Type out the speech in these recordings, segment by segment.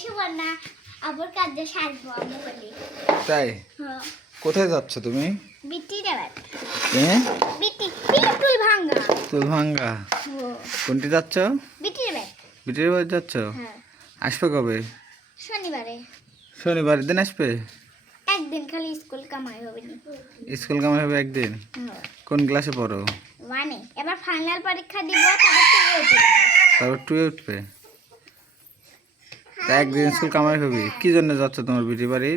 সুবর্ণা আবার কাজে সাজবো আমি বলি। তাই হ্যাঁ কোথায় যাচ্ছ তুমি? বিটি দেবার হ্যাঁ বিটি তুই ভাঙা তুলভাঙ্গা। ও কোনটি যাচ্ছ? বিটি দেবার বিটির বাড়ি যাচ্ছ? হ্যাঁ আসবে কবে? শনিবারে শনিবার দিন আসবে? একদিন খালি স্কুল কামাই হবে না। স্কুল কামাই হবে একদিন? হ্যাঁ কোন ক্লাসে পড়ো? মানে এবার ফাইনাল পরীক্ষা দিব তারপর তুই উঠে যাবে। তারপর টুয়ে উঠবে? তা একদিন স্কুল কামাই হবে। কি জন্য যাচ্ছ তোমার বিটির বাড়ি?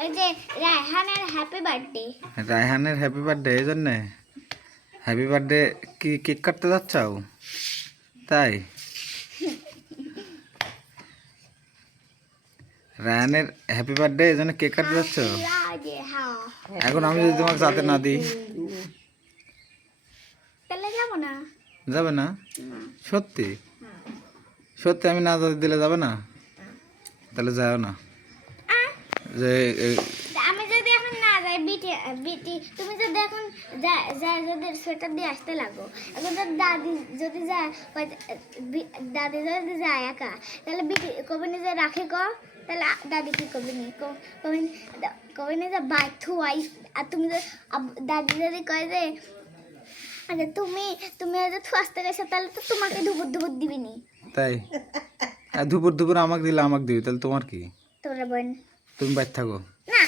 ওই যে রায়হানের হ্যাপি বার্থডে। রায়হানের হ্যাপি বার্থডে এই জন্যে? হ্যাপি বার্থডে কি কেক কাটতে যাচ্ছাও? তাই রায়হানের হ্যাপি বার্থডে এই জন্য কেক কাটতে যাচ্ছ? এখন আমি যদি তোমাকে যাতে না দিই তাহলে যাবো না। যাবে না? সত্যি সত্যি আমি না যাতে দিলে যাবে না? তাহলে যাও না। যে আমি যদি এখন না যাই বিটি বিটি তুমি যদি এখন যদি সোয়েটার দিয়ে আসতে লাগো এখন যদি দাদি যদি যায় দাদি যদি যায় একা তাহলে বিটি কবে নিজে রাখে ক তাহলে দাদি কি কবে নি কবে নি যে বাইক থুয়াই আর তুমি দাদি যদি কয় যে আচ্ছা তুমি হয়তো থুয়াসতে গেছো তাহলে তো তোমাকে ধুপুর ধুপুর দিবি নি। তাই আর দুপুর দুপুর আমাকে দিলে আমাকে দিবি তাহলে তোমার কি? তোমরা বোন তুমি বাইর থাকো না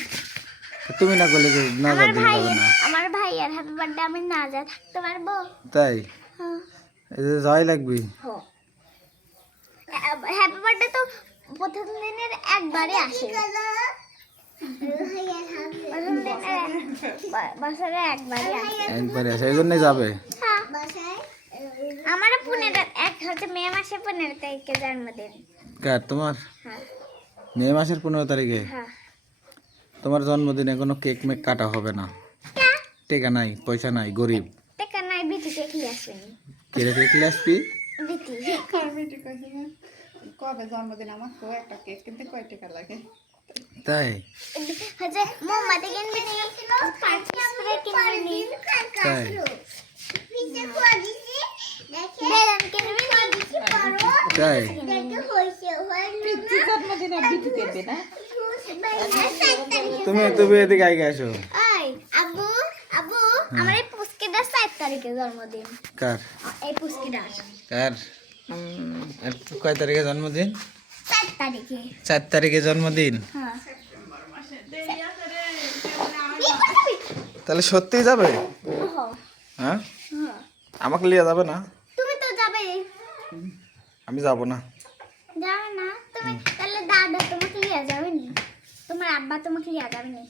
তুমি না করলে যে না আমার যাবে ভাই যাবে না। আমার ভাইয়ের হ্যাপি বার্থডে আমি না যা থাকতে পারবো? তাই হ্যাঁ এই যে যাই লাগবে। হ্যাপি বার্থডে তো প্রথম দিনের একবারে আসে বছরে একবারে আসে একবারে আসে এই জন্যই যাবে। হ্যাঁ। আমারও 15 মে মাসে 15 তারিখে জন্মদিন। কার তোমার? হ্যাঁ মে মাসের 15 তারিখে? হ্যাঁ তোমার জন্মদিনে কোনো কেক মেক কাটা হবে না। টাকা নাই পয়সা নাই গরিব। টাকা নাই বিটিকে কি আসবেনি কেড়ে কেক আসবি? বিটি কবে জন্মদিন আমার তো একটা কেক কিনতে কয় টাকা লাগে? তাই হচ্ছে মোমবাতি কিনবি নি পার্টি স্প্রে কিনবি নি তাই বেলুন কিনবি নি তাই পিচ্ছি জন্মদিন আর বিটু করবে না? তুমি তুমি এদিকে আগে আসো। ওই আব্বু আব্বু আমার এই পুস্কিদার 4 তারিখে জন্মদিন। কার? এই পুস্কিদার কার কয় তারিখে জন্মদিন? 4 তারিখে 4 তারিখে জন্মদিন? হ্যাঁ তাহলে সত্যিই যাবে? ওহো, হ্যাঁ হ্যাঁ। আমাকে লিয়ে যাবে না? তুমি তো যাবে আমি যাব না। যাবে না তুমি তাহলে দাদা তোমাকে নিয়ে যাবে নি তোমার আব্বা তোমাকে নিয়ে যাবে নি